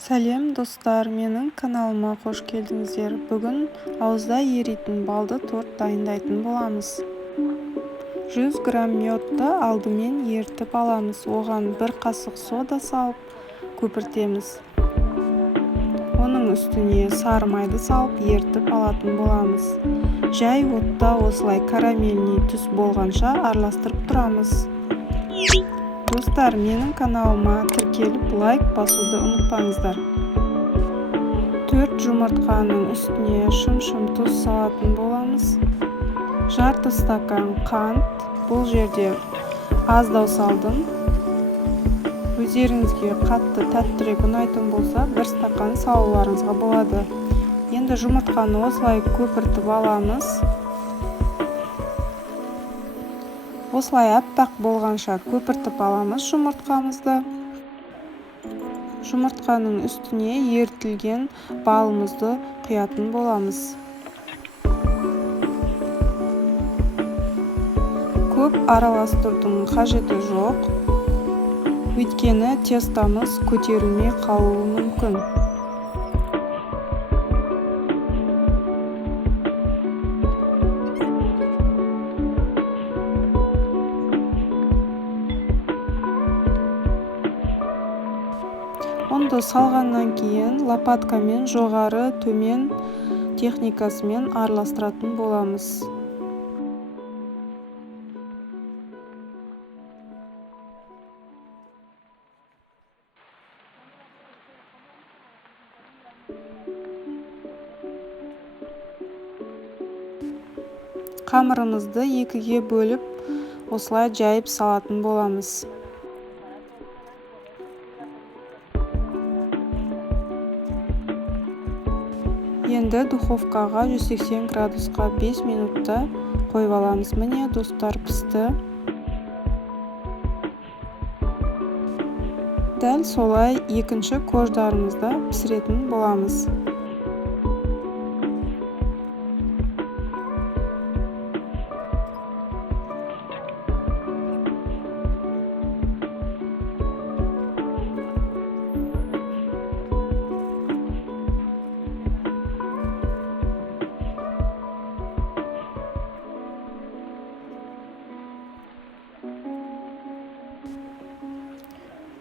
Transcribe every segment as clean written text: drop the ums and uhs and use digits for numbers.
Сәлем достар, менің каналыма қош келдіңіздер. Бүгін ауызда еритін балды торт дайындайтын боламыз. 100 грамм мёдті алдымен ертіп аламыз. Оған 1 қасық сода салып көпіртеміз. Оның үстіне сары майды салып ертіп алатын боламыз. Жай отта осылай карамельный түс болғанша араластырып тұрамыз. Достар, менің каналыма тіркеліп лайк басуды ұмытпаңыздар. 4 жұмыртқаның үстіне шым-шым тұз салатын боламыз. Жарты стакан қант, бұл жерде аздау салдым. Өздеріңізге қатты тәттірек ұнайтын болса, 1 стакан салуларыңызға болады. Енді жұмыртқаны осылай көпіртіп аламыз. Осылай аппақ болғанша көпіртіп аламыз жұмыртқамызды. Жұмыртқаның үстіне ертілген балымызды құятын боламыз. Көп араластырудың қажеті жоқ, өйткені тестамыз көтерілмей қалуы мүмкін. Онды салғаннан кейін лопаткамен жоғары төмен техникасымен араластыратын боламыз. Қамырымызды екіге бөліп, осылай жайып салатын боламыз. Енді духовкаға 180 градусқа 5 минутта қойып аламыз. Міне достар, пісті. Дәл солай екінші кождарымызда пісіретін боламыз.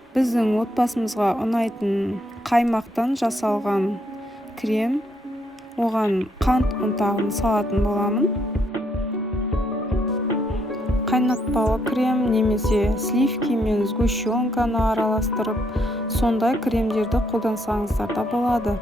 Біздің отбасымызға ұнайтын қаймақтан жасалған крем, оған қант ұнтағын салатын боламын. Қайнатпалы крем немесе сливки мен сгущенканы араластырып, сондай кремдерді қолдансаңыздар да болады.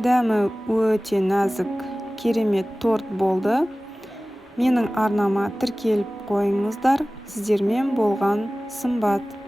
Дәмі өте нәзік, керемет торт болды. Менің арнама тіркеліп қойыңыздар. Сіздермен болған Сымбат.